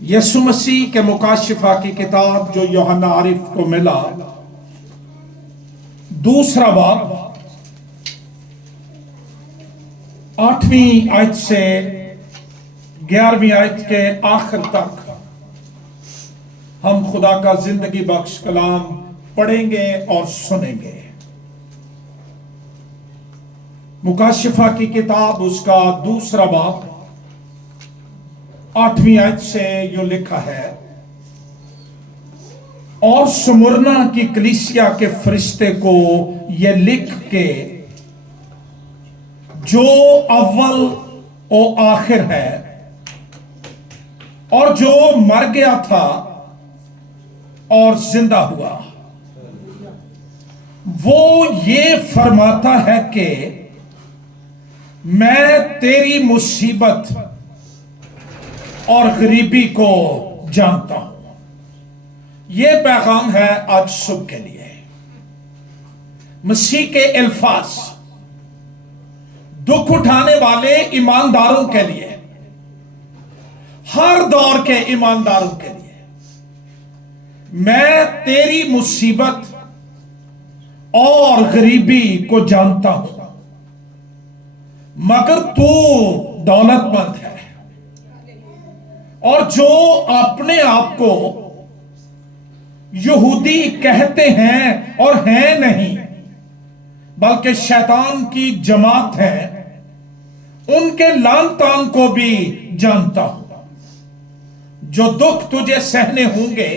یسوع مسیح کے مکاشفہ کی کتاب جو یوحنا عارف کو ملا، دوسرا باب 8ویں آیت سے 11ویں آیت کے آخر تک ہم خدا کا زندگی بخش کلام پڑھیں گے اور سنیں گے۔ مکاشفہ کی کتاب اس کا دوسرا باب 8ویں آیت سے جو لکھا ہے، اور سمرنا کی کلیسیا کے فرشتے کو یہ لکھ کے جو اول و آخر ہے اور جو مر گیا تھا اور زندہ ہوا، وہ یہ فرماتا ہے کہ میں تیری مصیبت اور غریبی کو جانتا ہوں۔ یہ پیغام ہے آج صبح کے لیے۔ مسیح کے الفاظ دکھ اٹھانے والے ایمانداروں کے لیے، ہر دور کے ایمانداروں کے لیے، میں تیری مصیبت اور غریبی کو جانتا ہوں، مگر تو دولت مند ہے، اور جو اپنے آپ کو یہودی کہتے ہیں اور ہیں نہیں بلکہ شیطان کی جماعت ہے، ان کے لعن طعن کو بھی جانتا ہوں۔ جو دکھ تجھے سہنے ہوں گے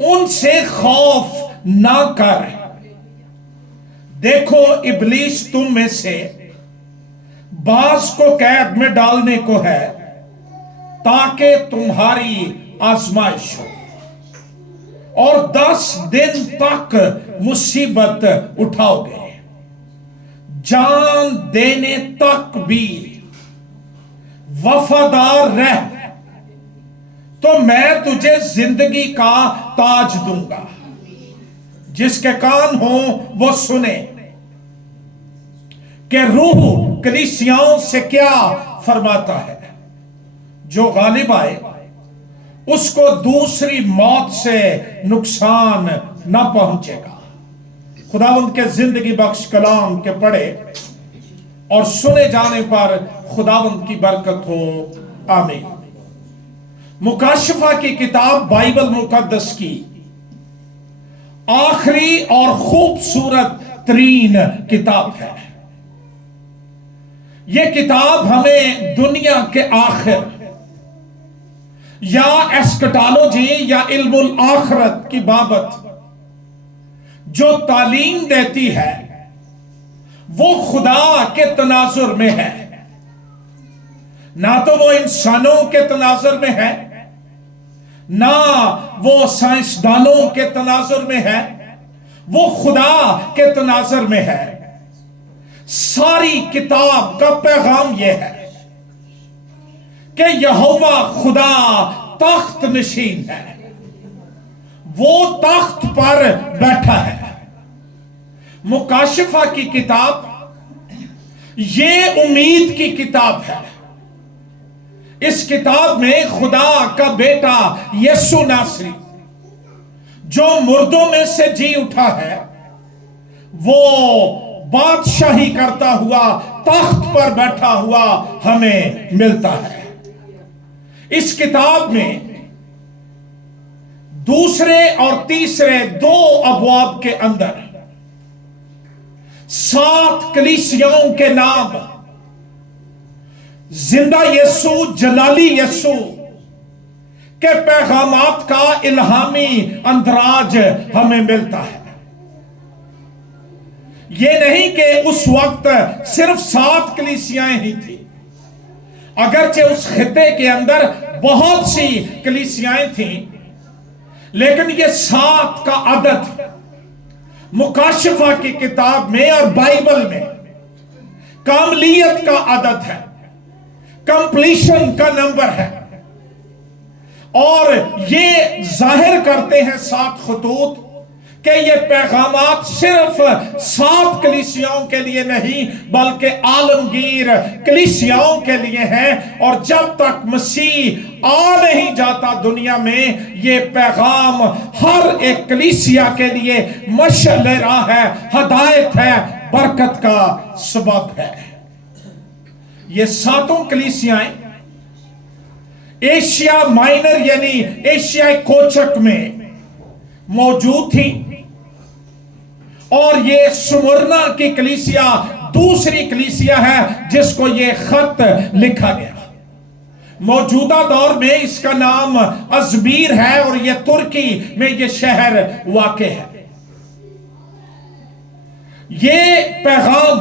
ان سے خوف نہ کر، دیکھو ابلیس تم میں سے بعض کو قید میں ڈالنے کو ہے تاکہ تمہاری آزمائش ہو، اور 10 دن تک مصیبت اٹھاؤ گے، جان دینے تک بھی وفادار رہ تو میں تجھے زندگی کا تاج دوں گا۔ جس کے کان ہوں وہ سنے کہ روح کلیسیاؤں سے کیا فرماتا ہے۔ جو غالب آئے اس کو دوسری موت سے نقصان نہ پہنچے گا۔ خداوند کے زندگی بخش کلام کے پڑھے اور سنے جانے پر خداوند کی برکت ہو، آمین۔ مکاشفہ کی کتاب بائبل مقدس کی آخری اور خوبصورت ترین کتاب ہے۔ یہ کتاب ہمیں دنیا کے آخر یا ایسکٹالوجی یا علم الآخرت کی بابت جو تعلیم دیتی ہے وہ خدا کے تناظر میں ہے، نہ تو وہ انسانوں کے تناظر میں ہے، نہ وہ سائنسدانوں کے تناظر میں ہے، وہ خدا کے تناظر میں ہے۔ ساری کتاب کا پیغام یہ ہے کہ یہوہ خدا تخت نشین ہے، وہ تخت پر بیٹھا ہے۔ مکاشفہ کی کتاب یہ امید کی کتاب ہے۔ اس کتاب میں خدا کا بیٹا یسوع ناصری جو مردوں میں سے جی اٹھا ہے، وہ بادشاہی کرتا ہوا تخت پر بیٹھا ہوا ہمیں ملتا ہے۔ اس کتاب میں دوسرے اور تیسرے 2 ابواب کے اندر 7 کلیسیاؤں کے نام، زندہ یسوع، جلالی یسوع کے پیغامات کا الہامی اندراج ہمیں ملتا ہے۔ یہ نہیں کہ اس وقت صرف 7 کلیسیائیں ہی تھیں، اگرچہ اس خطے کے اندر بہت سی کلیسیائیں تھیں، لیکن یہ 7 کا عدد مکاشفہ کی کتاب میں اور بائبل میں کاملیت کا عدد ہے، کمپلیشن کا نمبر ہے، اور یہ ظاہر کرتے ہیں 7 خطوط کہ یہ پیغامات صرف 7 کلیسیاؤں کے لیے نہیں بلکہ عالمگیر کلیسیاؤں کے لیے ہیں، اور جب تک مسیح آ نہیں جاتا دنیا میں یہ پیغام ہر ایک کلیسیا کے لیے مشعل راہ ہے، ہدایت ہے، برکت کا سبب ہے۔ یہ 7 کلیسیائیں ایشیا مائنر یعنی ایشیا کوچک میں موجود تھیں، اور یہ سمرنا کی کلیسیا دوسری کلیسیا ہے جس کو یہ خط لکھا گیا۔ موجودہ دور میں اس کا نام ازمیر ہے، اور یہ ترکی میں یہ شہر واقع ہے۔ یہ پیغام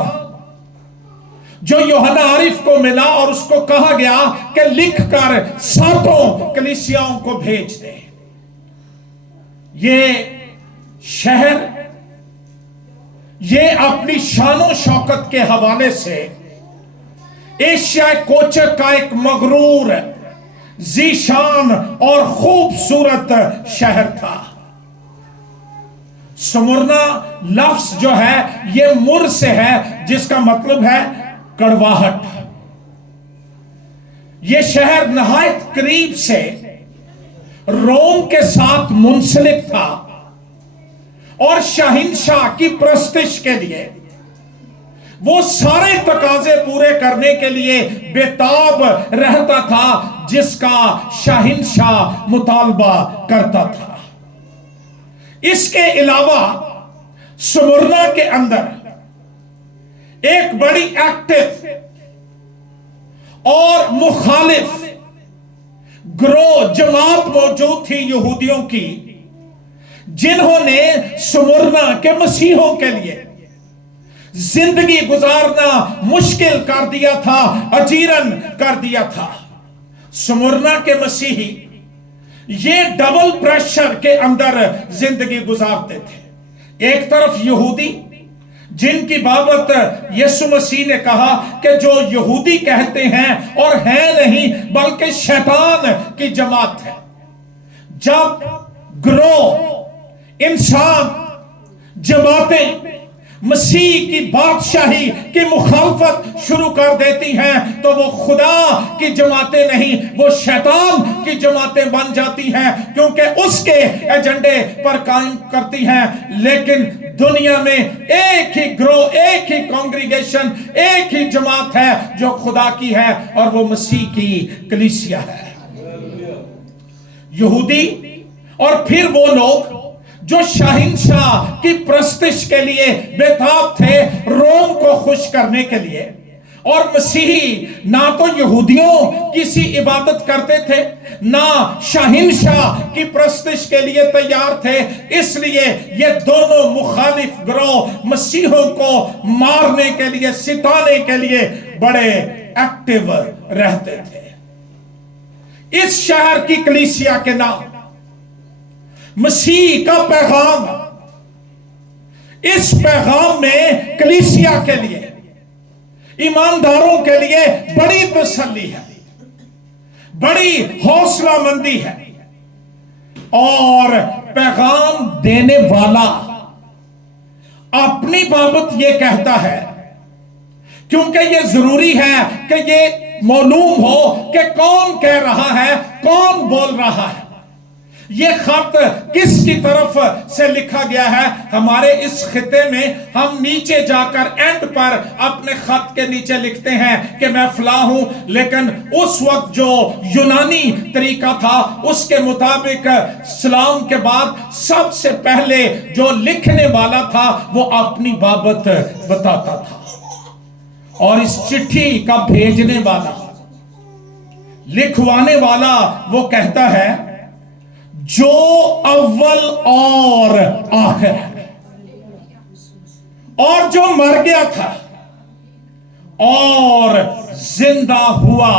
جو یوحنا عارف کو ملا اور اس کو کہا گیا کہ لکھ کر 7 کلیسیاؤں کو بھیج دے، یہ شہر یہ اپنی شان و شوکت کے حوالے سے ایشیا کوچک کا ایک مغرور، ذیشان اور خوبصورت شہر تھا۔ سمرنا لفظ جو ہے یہ مر سے ہے، جس کا مطلب ہے کڑواہٹ۔ یہ شہر نہایت قریب سے روم کے ساتھ منسلک تھا، اور شہنشاہ کی پرستش کے لیے وہ سارے تقاضے پورے کرنے کے لیے بےتاب رہتا تھا جس کا شہنشاہ مطالبہ کرتا تھا۔ اس کے علاوہ سمرنا کے اندر ایک بڑی ایکٹیو اور مخالف گروہ جماعت موجود تھی یہودیوں کی، جنہوں نے سمرنا کے مسیحوں کے لیے زندگی گزارنا مشکل کر دیا تھا، اجیرن کر دیا تھا۔ سمرنا کے مسیحی یہ ڈبل پریشر کے اندر زندگی گزارتے تھے۔ ایک طرف یہودی جن کی بابت یسوع مسیح نے کہا کہ جو یہودی کہتے ہیں اور ہیں نہیں بلکہ شیطان کی جماعت ہے۔ جب گروہ، انسان، جماعتیں مسیح کی بادشاہی کی مخالفت شروع کر دیتی ہیں تو وہ خدا کی جماعتیں نہیں، وہ شیطان کی جماعتیں بن جاتی ہیں، کیونکہ اس کے ایجنڈے پر قائم کرتی ہیں۔ لیکن دنیا میں ایک ہی گروہ، ایک ہی کانگریگیشن، ایک ہی جماعت ہے جو خدا کی ہے، اور وہ مسیح کی کلیسیا ہے۔ یہودی اور پھر وہ لوگ جو شہنشاہ کی پرستش کے لیے بےتاب تھے روم کو خوش کرنے کے لیے، اور مسیحی نہ تو یہودیوں کی سی عبادت کرتے تھے نہ شہنشاہ کی پرستش کے لیے تیار تھے، اس لیے یہ دونوں مخالف گروہ مسیحوں کو مارنے کے لیے، ستانے کے لیے بڑے ایکٹیو رہتے تھے۔ اس شہر کی کلیسیا کے نام مسیح کا پیغام، اس پیغام میں کلیسیا کے لیے، ایمانداروں کے لیے بڑی تسلی ہے، بڑی حوصلہ مندی ہے، اور پیغام دینے والا اپنی بابت یہ کہتا ہے، کیونکہ یہ ضروری ہے کہ یہ معلوم ہو کہ کون کہہ رہا ہے، کون بول رہا ہے، یہ خط کس کی طرف سے لکھا گیا ہے۔ ہمارے اس خطے میں ہم نیچے جا کر اینڈ پر اپنے خط کے نیچے لکھتے ہیں کہ میں فلاں ہوں، لیکن اس وقت جو یونانی طریقہ تھا اس کے مطابق سلام کے بعد سب سے پہلے جو لکھنے والا تھا وہ اپنی بابت بتاتا تھا، اور اس چٹھی کا بھیجنے والا، لکھوانے والا وہ کہتا ہے جو اول اور آخر ہے، اور جو مر گیا تھا اور زندہ ہوا،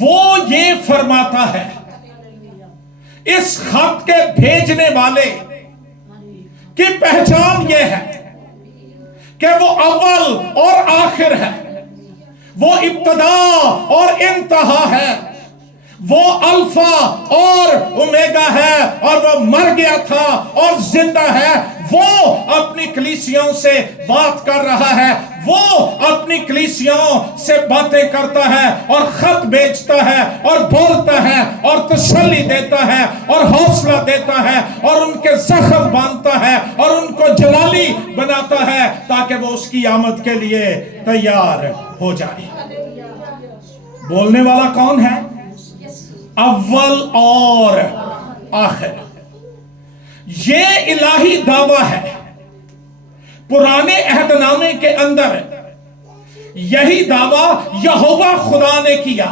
وہ یہ فرماتا ہے، اس خط کے بھیجنے والے کی پہچان یہ ہے کہ وہ اول اور آخر ہے، وہ ابتدا اور انتہا ہے، وہ الفا اور اومیگا ہے، اور وہ مر گیا تھا اور زندہ ہے۔ وہ اپنی کلیسیوں سے بات کر رہا ہے، وہ اپنی کلیسیوں سے باتیں کرتا ہے اور خط بیچتا ہے اور بولتا ہے اور تسلی دیتا ہے اور حوصلہ دیتا ہے اور ان کے زخم باندھتا ہے اور ان کو جلالی بناتا ہے تاکہ وہ اس کی آمد کے لیے تیار ہو جائے۔ بولنے والا کون ہے؟ اول اور آخر۔ یہ الہی دعویٰ ہے۔ پرانے عہد نامے کے اندر یہی دعویٰ یہوہ خدا نے کیا،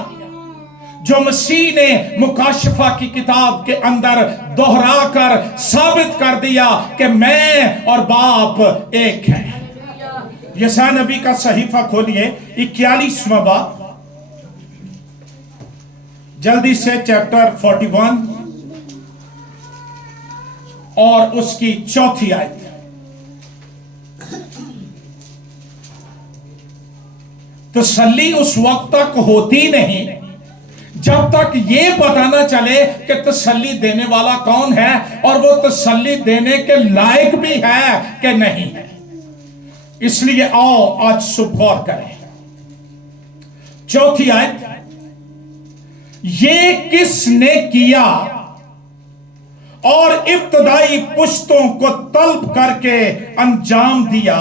جو مسیح نے مکاشفہ کی کتاب کے اندر دہرا کر ثابت کر دیا کہ میں اور باپ ایک ہیں۔ یساع نبی کا صحیفہ کھولیے، 41واں باب، جلدی سے چیپٹر 41 اور اس کی 4 آیت۔ تسلی اس وقت تک ہوتی نہیں جب تک یہ پتہ نہ چلے کہ تسلی دینے والا کون ہے اور وہ تسلی دینے کے لائق بھی ہے کہ نہیں ہے۔ اس لیے آؤ آج صبح غور کریں۔ 4 آیت، یہ کس نے کیا اور ابتدائی پشتوں کو طلب کر کے انجام دیا؟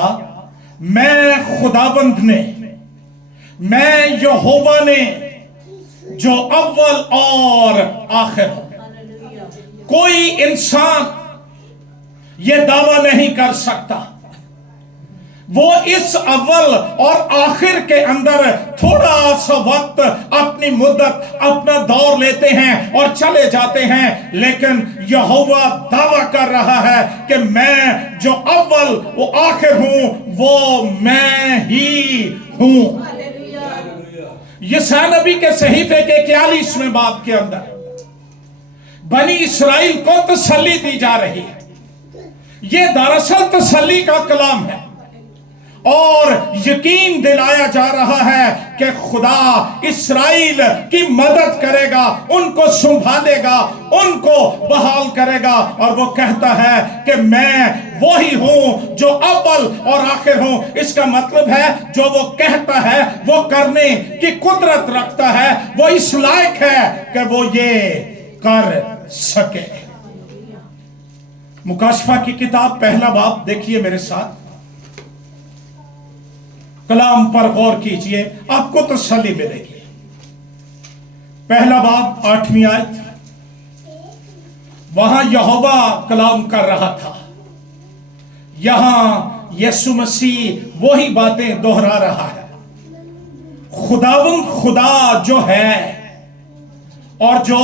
میں خداوند نے، میں یہوہ نے، جو اول اور آخر ہوں۔ کوئی انسان یہ دعویٰ نہیں کر سکتا۔ وہ اس اول اور آخر کے اندر تھوڑا سا وقت، اپنی مدت، اپنا دور لیتے ہیں اور چلے جاتے ہیں، لیکن یہوہ دعویٰ کر رہا ہے کہ میں جو اول و آخر ہوں وہ میں ہی ہوں۔ یساع نبی کے صحیفے کے 41ویں باب کے اندر بنی اسرائیل کو تسلی دی جا رہی ہے۔ یہ دراصل تسلی کا کلام ہے اور یقین دلایا جا رہا ہے کہ خدا اسرائیل کی مدد کرے گا، ان کو سنبھالے گا، ان کو بحال کرے گا، اور وہ کہتا ہے کہ میں وہی ہوں جو اول اور آخر ہوں۔ اس کا مطلب ہے جو وہ کہتا ہے وہ کرنے کی قدرت رکھتا ہے، وہ اس لائق ہے کہ وہ یہ کر سکے۔ مکاشفہ کی کتاب 1 باب دیکھیے میرے ساتھ، کلام پر غور کیجئے، آپ کو تسلی ملے گی۔ 1 باب 8ویں آیت، وہاں یہوہ کلام کر رہا تھا، یہاں یسوع مسیح وہی باتیں دہرا رہا ہے۔ خداوند خدا جو ہے اور جو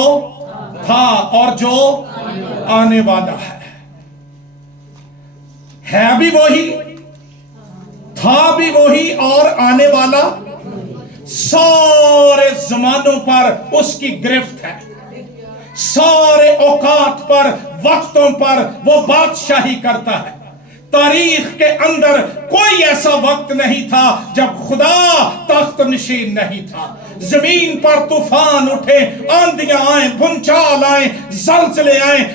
تھا اور جو آنے والا ہے بھی وہی، تھا بھی وہی اور آنے والا، سارے زمانوں پر اس کی گرفت ہے، سارے اوقات پر، وقتوں پر وہ بادشاہی کرتا ہے۔ تاریخ کے اندر کوئی ایسا وقت نہیں تھا جب خدا تخت نشین نہیں تھا۔ زمین پر طوفان اٹھے، آندیاں آئیں، بھونچال آئیں، زلزلے آئیں،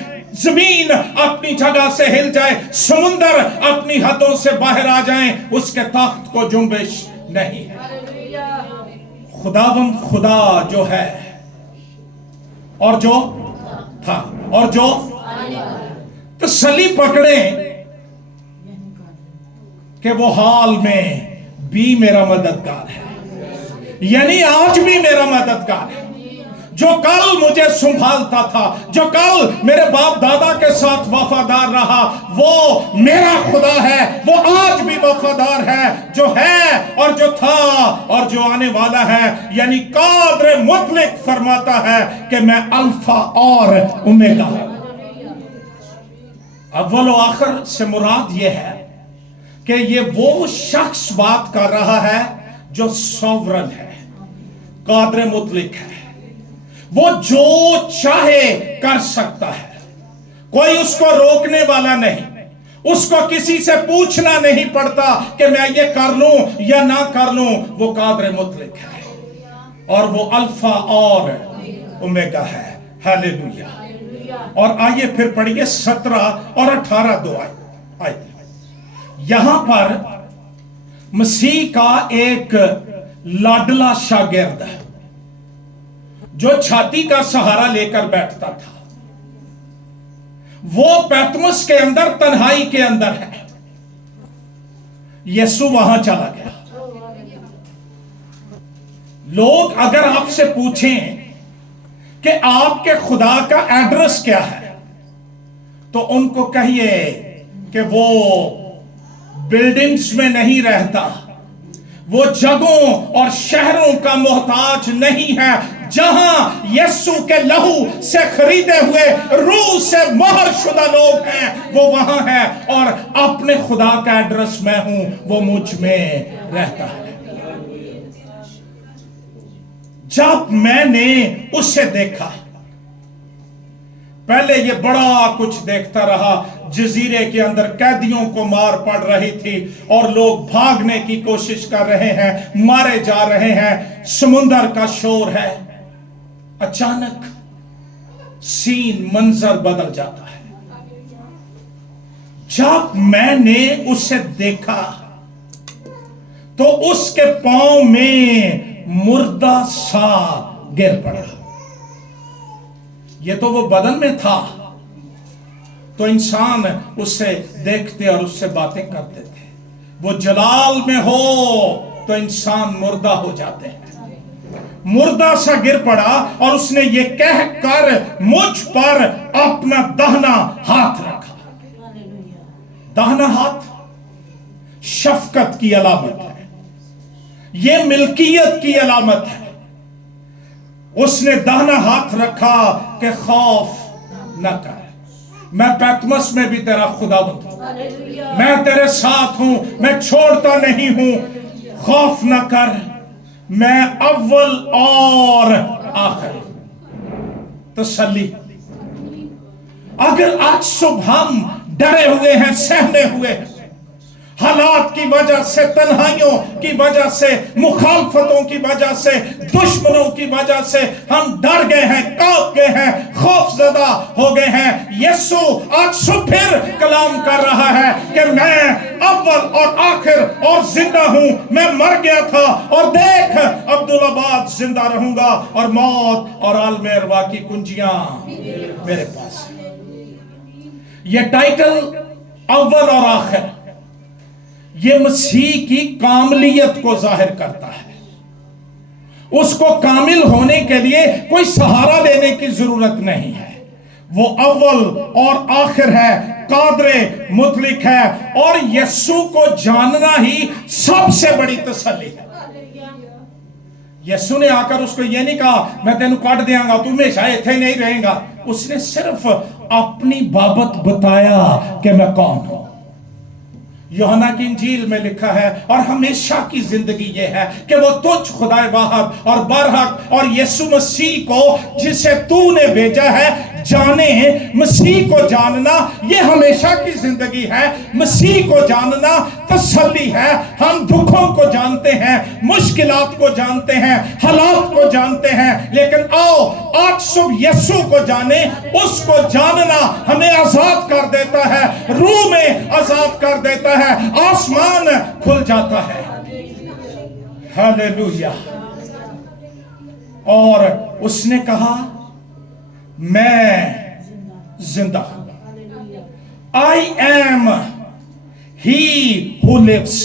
زمین اپنی جگہ سے ہل جائے، سمندر اپنی حدوں سے باہر آ جائیں، اس کے تخت کو جنبش نہیں ہے۔ خداوند خدا جو ہے اور جو تھا اور جو تسلی پکڑیں کہ وہ حال میں بھی میرا مددگار ہے، یعنی آج بھی میرا مددگار ہے۔ جو کل مجھے سنبھالتا تھا، جو کل میرے باپ دادا کے ساتھ وفادار رہا، وہ میرا خدا ہے، وہ آج بھی وفادار ہے، جو ہے اور جو تھا اور جو آنے والا ہے۔ یعنی قادر مطلق فرماتا ہے کہ میں الفا اور اومیگا ہوں۔ اول و آخر سے مراد یہ ہے کہ یہ وہ شخص بات کر رہا ہے جو سوورن ہے، قادر مطلق ہے، وہ جو چاہے کر سکتا ہے، کوئی اس کو روکنے والا نہیں، اس کو کسی سے پوچھنا نہیں پڑتا کہ میں یہ کر لوں یا نہ کر لوں، وہ قادر مطلق ہے اور وہ الفا اور ओमेगा है। हालेलुया। और आइए फिर पढ़िए 17 और 18 दो आए। यहां पर मसीह का एक लाडला शागिर्द है जो छाती का सहारा लेकर बैठता था। वो पैतमस के अंदर तन्हाई के अंदर है। यीशु वहां चला गया। लोग अगर आपसे पूछें कि आपके खुदा का एड्रेस क्या है, तो उनको कहिए कि वो बिल्डिंग्स में नहीं रहता, वो जगहों और शहरों का मोहताज नहीं है। जहां यीशु के लहू से खरीदे हुए रूह से मोहर शुदा लोग हैं, वो वहां है। और अपने खुदा का एड्रेस मैं हूं, वो मुझ में रहता है। जब मैंने उसे देखा, पहले ये बड़ा कुछ देखता रहा। जजीरे के अंदर कैदियों को मार पड़ रही थी और लोग भागने की कोशिश कर रहे हैं, मारे जा रहे हैं, समुंदर का शोर है। अचानक सीन, मंजर बदल जाता है। जब मैंने उसे देखा तो उसके पांव में मुर्दा सा गिर पड़ा। ये तो वो बदन में था, तो इंसान उससे देखते और उससे बातें करते थे। वो जलाल में हो तो इंसान मुर्दा हो जाते हैं। मुर्दा सा गिर पड़ा और उसने ये कहकर मुझ पर अपना दाहिना हाथ रखा। दाहिना हाथ शफकत की अलामत है, ये मिल्कियत की अलामत है। उसने दाहिना हाथ रखा कि खौफ न कर, मैं पैतमस में भी तेरा खुदावंद हूं, मैं तेरे साथ हूं, मैं छोड़ता नहीं हूं। खौफ न कर, मैं अव्वल और आखिर। तसल्ली। अगर आज सुबह हम डरे हुए हैं, सहमे हुए हैं, हालात की वजह से, तन्हाइयों की वजह से, मुखालफतों की वजह से, दुश्मनों की वजह से हम डर गए हैं, कांप गए हैं, खौफजदा हो गए हैं, यीशु आज फिर कलाम कर रहा है कि मैं अव्वल और आखिर और जिंदा हूं। मैं मर गया था और देख अब्दुल्लाबाद जिंदा रहूंगा और मौत और आलम अरवा की कुंजियां मेरे पास है। ये टाइटल अव्वल और आखिर, ये मसीह की कामलियत को जाहिर करता है। उसको कामिल होने के लिए कोई सहारा लेने की जरूरत नहीं है। वो अव्वल और आखिर है, कादरे मुतलिक है, और यीशु को जानना ही सबसे बड़ी तसल्ली है। यीशु ने आकर उसको ये नहीं कहा मैं तेन काट देंगा, तू हमेशा इथे नहीं रहेगा। उसने सिर्फ अपनी बाबत बताया कि मैं कौन हूं। यूहन्ना की इंजील में लिखा है, और हमेशा की जिंदगी ये है कि वो तुझ खुदाए वाहब और बरहक और यीशु मसीह को जिसे तूने भेजा है जाने। मसीह को जानना ये हमेशा की जिंदगी है। मसीह को जानना तसल्ली है। हम दुखों को जानते हैं, मुश्किलात को जानते हैं, हालात को जानते हैं, लेकिन आओ आज सुबह यीशु को जाने। उसको जानना हमें आजाद कर देता है, रूह में आजाद कर देता है, आसमान खुल जाता है। हालेलुया। और उसने कहा मैं जिंदा हूं। I am he who lives.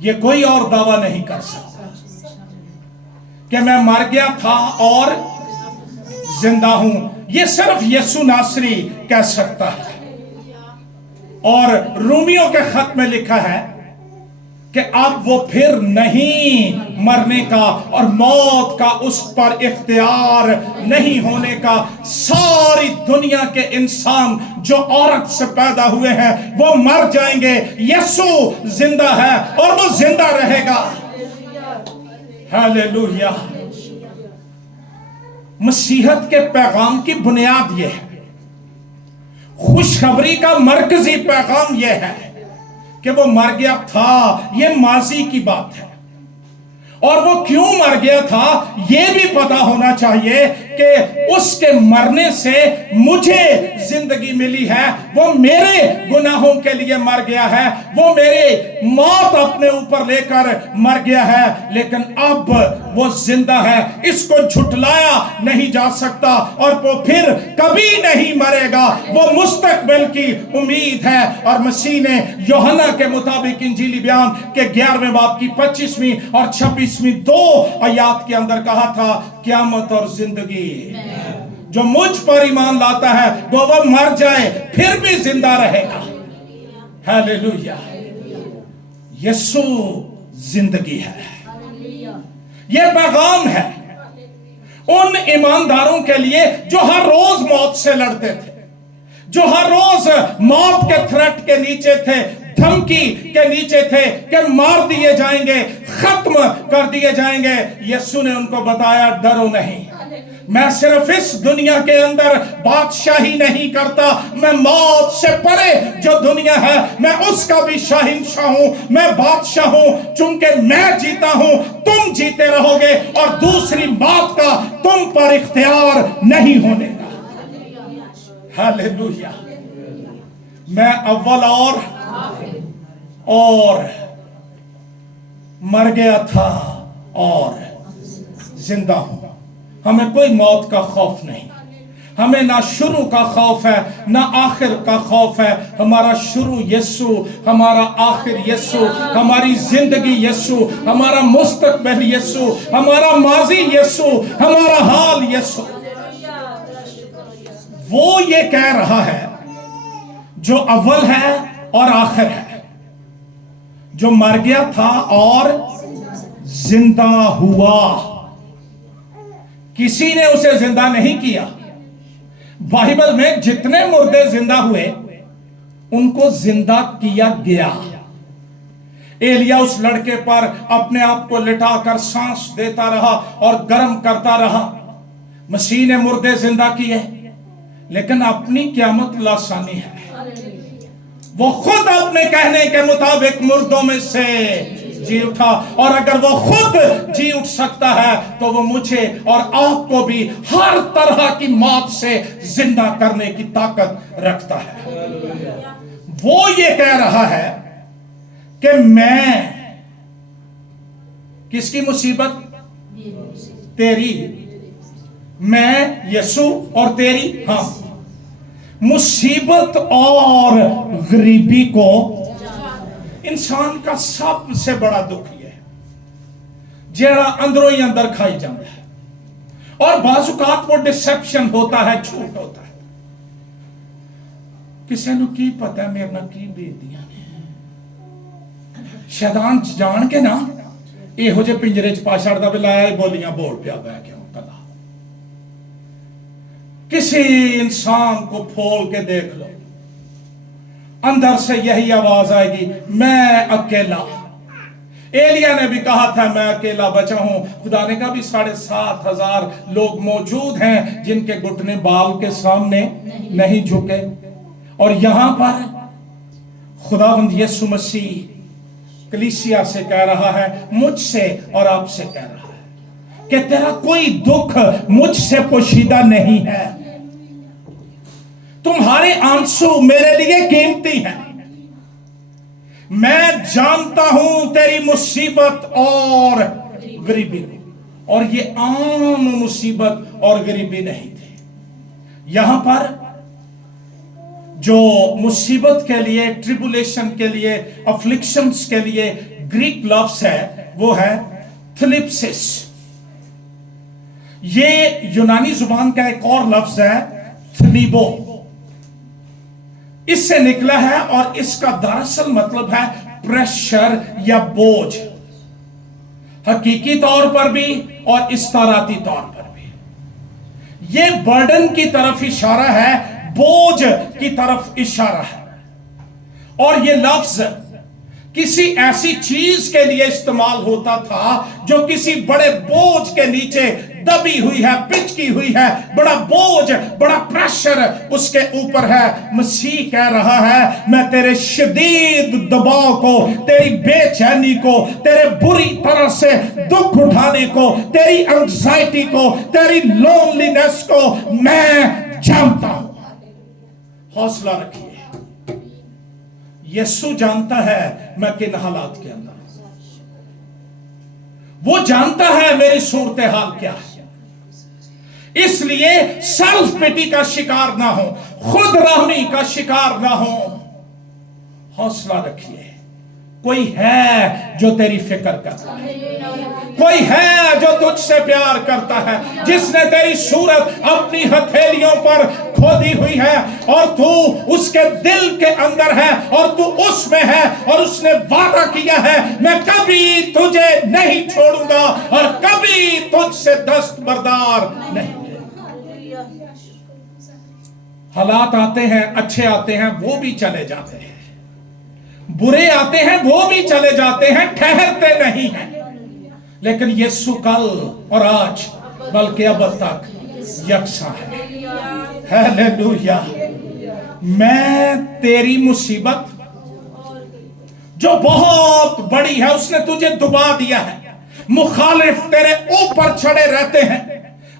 ये कोई और दावा नहीं कर सकता कि मैं मर गया था और जिंदा हूं। ये सिर्फ यीशु नासरी कह सकता है। और रोमियो के खत में लिखा है कि अब वो फिर नहीं मरने का और मौत का उस पर इख्तियार नहीं होने का। सारी दुनिया के इंसान जो औरत से पैदा हुए हैं वो मर जाएंगे। यीशु जिंदा है और वो जिंदा रहेगा। हालेलुया। मसीहत के पैगाम की बुनियाद यह है, खुशखबरी का मरकजी पैगाम यह है कि वो मर गया था। ये माजी की बात है اور وہ کیوں مر گیا تھا یہ بھی پتا ہونا چاہیے کہ اس کے مرنے سے مجھے زندگی ملی ہے، وہ میرے گناہوں کے لیے مر گیا ہے، وہ میرے موت اپنے اوپر لے کر مر گیا ہے، لیکن اب وہ زندہ ہے، اس کو جھٹلایا نہیں جا سکتا اور وہ پھر کبھی نہیں مرے گا، وہ مستقبل کی امید ہے۔ اور مسیح نے یوحنا کے مطابق انجیلی بیان کے 11ویں باب کی 25ویں اور 26ویں 2 آیات کے اندر کہا تھا، قیامت اور زندگی جو مجھ پر ایمان لاتا ہے وہ مر جائے پھر بھی زندہ رہے گا۔ ہیلیلویا، یسوع زندگی ہے۔ یہ پیغام ہے ان ایمانداروں کے لیے جو ہر روز موت سے لڑتے تھے، جو ہر روز موت کے تھریٹ کے نیچے تھے، دھمکی کے نیچے تھے کہ مار دیے جائیں گے، ختم کر دیے جائیں گے۔ یسوع نے ان کو بتایا، ڈرو نہیں، میں صرف اس دنیا کے اندر بادشاہی نہیں کرتا، میں موت سے پرے جو دنیا ہے میں اس کا بھی شاہنشاہ ہوں، میں بادشاہ ہوں۔ چونکہ میں جیتا ہوں تم جیتے رہو گے اور دوسری موت کا تم پر اختیار نہیں ہونے گا۔ ہیلیلویا، میں اول اور مر گیا تھا اور زندہ ہوں۔ ہمیں کوئی موت کا خوف نہیں، ہمیں نہ شروع کا خوف ہے نہ آخر کا خوف ہے۔ ہمارا شروع یسوع، ہمارا آخر یسوع، ہماری زندگی یسوع، ہمارا مستقبل یسوع، ہمارا ماضی یسوع، ہمارا حال یسوع۔ وہ یہ کہہ رہا ہے جو اول ہے اور آخر ہے، جو مر گیا تھا اور زندہ ہوا۔ کسی نے اسے زندہ نہیں کیا۔ بائبل میں جتنے مردے زندہ ہوئے ان کو زندہ کیا گیا۔ ایلیا اس لڑکے پر اپنے آپ کو لٹا کر سانس دیتا رہا اور گرم کرتا رہا۔ مسیح نے مردے زندہ کیے، لیکن اپنی قیامت لاسانی ہے۔ وہ خود اپنے کہنے کے مطابق مردوں میں سے جی اٹھا، اور اگر وہ خود جی اٹھ سکتا ہے تو وہ مجھے اور آپ کو بھی ہر طرح کی موت سے زندہ کرنے کی طاقت رکھتا ہے۔ وہ یہ کہہ رہا ہے کہ میں کس کی مصیبت؟ تیری، میں یسوع اور تیری، ہاں، مصیبت اور غریبی کو انسان کا سب سے بڑا دکھ یہ ہے، جیڑا اندروں ہی اندر کھائی جاتا ہے، اور بعض اوقات وہ ڈسپشن ہوتا ہے، جھوٹ ہوتا ہے۔ کسی نو کی پتہ ہے میرے نال کی بیتیاں نے، شیطان جان کے نا یہو جے پنجرے چ پا چھڑدا بھی لایا بولیاں بول پیا بہ کے کلا۔ کسی انسان کو پھول کے دیکھ لو، اندر سے یہی آواز آئے گی، میں اکیلا۔ ایلیا نے بھی کہا تھا میں اکیلا بچا ہوں۔ خدا نے کہا بھی 7,500 لوگ موجود ہیں جن کے گھٹنے بال کے سامنے نہیں جھکے۔ اور یہاں پر خداوند یسوع مسیح کلیسیا سے کہہ رہا ہے، مجھ سے اور آپ سے کہہ رہا ہے کہ تیرا کوئی دکھ مجھ سے پوشیدہ نہیں ہے، تمہارے آنسو میرے لیے قیمتی ہیں، میں جانتا ہوں تیری مصیبت اور غریبی، اور یہ عام مصیبت اور غریبی نہیں تھی۔ یہاں پر جو مصیبت کے لیے، ٹریبولیشن کے لیے، افلکشنز کے لیے گریک لفظ ہے وہ ہے تھلیپسس۔ یہ یونانی زبان کا ایک اور لفظ ہے تھلیبو، اس سے نکلا ہے، اور اس کا دراصل مطلب ہے پریشر یا بوجھ، حقیقی طور پر بھی اور استعاراتی طور پر بھی۔ یہ برڈن کی طرف اشارہ ہے، بوجھ کی طرف اشارہ ہے۔ اور یہ لفظ किसी ऐसी चीज के लिए इस्तेमाल होता था जो किसी बड़े बोझ के नीचे दबी हुई है, पिचकी हुई है, बड़ा बोझ, बड़ा प्रेशर उसके ऊपर है। मसीह कह रहा है मैं तेरे शदीद दबाव को, तेरी बेचैनी को, तेरे बुरी तरह से दुख उठाने को, तेरी एंग्जाइटी को, तेरी लोनलीनेस को मैं जानता हूं। हौसला रखिए, यीशु जानता है मैं किन हालात के अंदर हूं, वो जानता है मेरी सूरत हाल क्या है। इसलिए सेल्फ पिटी का शिकार ना हो, खुद रहमी का शिकार ना हो। हौसला रखिए, कोई है जो तेरी फिक्र करता है, कोई है जो तुझसे प्यार करता है, जिसने तेरी सूरत अपनी हथेलियों पर खोदी हुई है और तू उसके दिल के अंदर है और तू उसमें है, और उसने वादा किया है मैं कभी तुझे नहीं छोड़ूंगा और कभी तुझसे दस्तबरदार नहीं। हालात आते हैं, अच्छे आते हैं, वो भी चले जाते हैं, बुरे आते हैं, वो भी चले जाते हैं, ठहरते नहीं हैं। लेकिन यीशु कल और आज बल्कि अब तक यकसा है। हालेलुया। मैं तेरी मुसीबत जो बहुत बड़ी है उसने तुझे डुबा दिया है। मुखालिफ तेरे ऊपर चढ़े रहते हैं,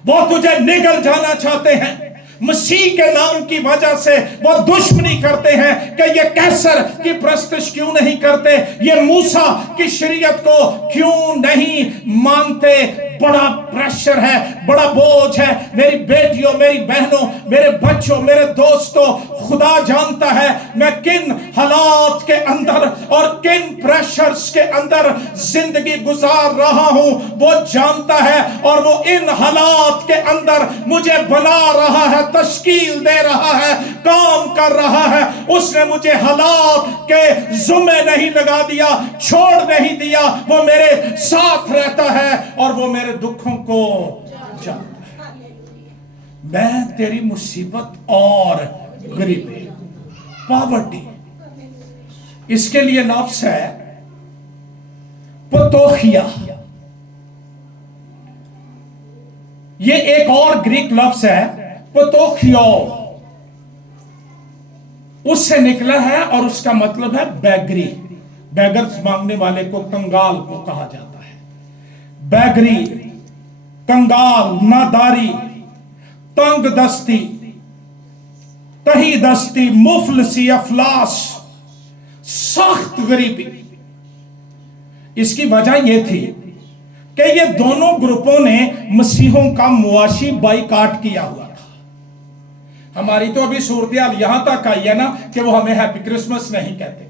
वो तुझे निगल जाना चाहते हैं। मसीह के नाम की वजह से वो दुश्मनी करते हैं कि ये कैसर की प्रस्तुत क्यों नहीं करते, ये मूसा की शरीयत को क्यों नहीं मानते। बड़ा प्रेशर है, बड़ा बोझ है। मेरी बेटियों, मेरी बहनों, मेरे बच्चों, मेरे दोस्तों, खुदा जानता है मैं किन हालात के अंदर और किन प्रेशर्स के अंदर जिंदगी गुजार रहा हूं। वो जानता है और वो इन हालात के अंदर मुझे बना रहा है, तश्कील दे रहा है, काम कर रहा है। उसने मुझे हालात के जुम्मे नहीं लगा दिया, छोड़ नहीं दिया। वो मेरे साथ रहता है और वो मेरे दुखों को जानता है। मैं तेरी मुसीबत और गरीबी, पॉवर्टी, इसके लिए लफ्ज है पतोखिया। ये एक और ग्रीक लफ्ज है पतोखियो, उससे निकला है और उसका मतलब है बैगरी। बैगर्स मांगने वाले को कंगाल को कहा जाता है। बैगरी, कंगाल, नादारी, तंग दस्ती, तही दस्ती, मुफलसी, अफलास, सख्त गरीबी। इसकी वजह यह थी कि ये दोनों ग्रुपों ने मसीहों का मुआशी बाइकाट किया हुआ था। हमारी तो अभी सूरत यहां तक आई है ना कि वो हमें हैप्पी क्रिसमस नहीं कहते,